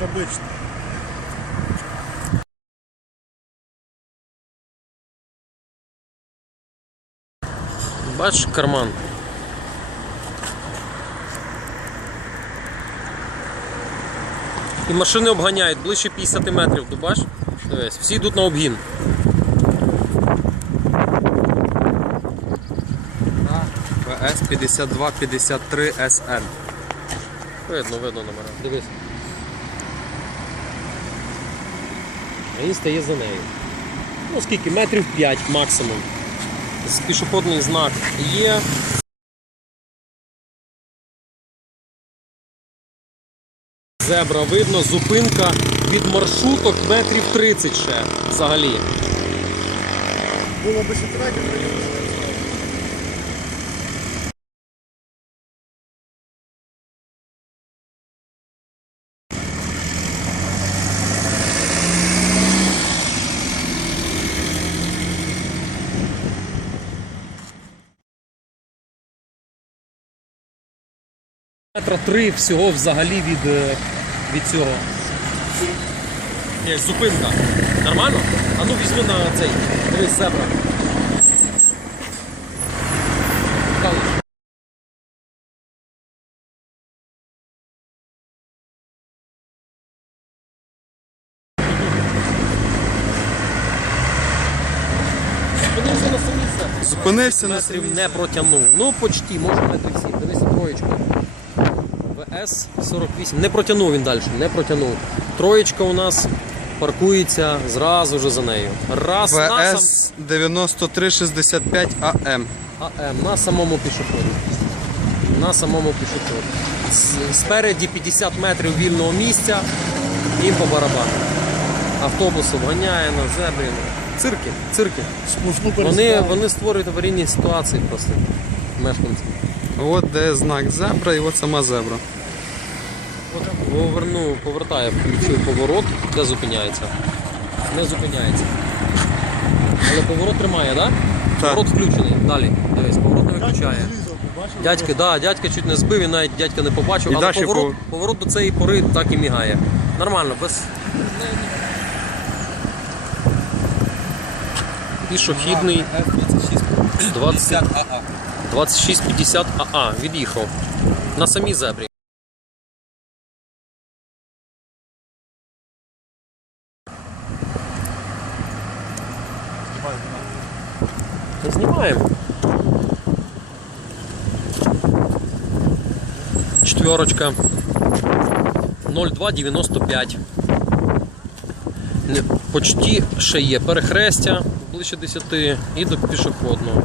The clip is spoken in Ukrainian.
как обычно. Бачишь карман? І машини обганяють ближче 50 метрів, дубаш. Дивись, всі йдуть на обгін. ПС 5253 СН. Видно, видно номера. Дивись. А він стає за нею. Ну скільки? Метрів 5 максимум. Пішохідний знак є. Зебра видно, зупинка від маршруток метрів 30 ще взагалі. Було би ще третє, Метра три всього взагалі від е, від цього. Є, зупинка. Нормально? А ну візьму на цей три зебра. Зупинився на самі Зупинився на метрів не протягнув. Ну почти, може метрів сім. Дивись троєчку. С-48. Не протягнув він далі, не протягнув. Троєчка у нас паркується зразу ж за нею. Раз на сам... ВС 9365 АМ. АМ на самому пішоході. На самому пішоході. Спереді 50 метрів вільного місця. і по барабану. Автобус обганяє на вже. Цирки, цирки. Вони, вони створюють аварійні ситуації просто мешканців. От де знак зебра і от сама зебра. Поверну, повертає, включив поворот, де зупиняється. Не зупиняється. Але поворот тримає, так? Так. Поворот включений. Далі. Дивись, поворот не виключає. Дядька, да, дядька чуть не збив, і навіть дядька не побачив, І але далі поворот, по- поворот до цієї пори так і мігає. Нормально, без. Пішохідний 20 АА. 2650 АА від'їхав. На самій зебрі. Та Знімаємо. Четверочка. 0295. Почті ще є перехрестя ближче 10 і до пішохідного.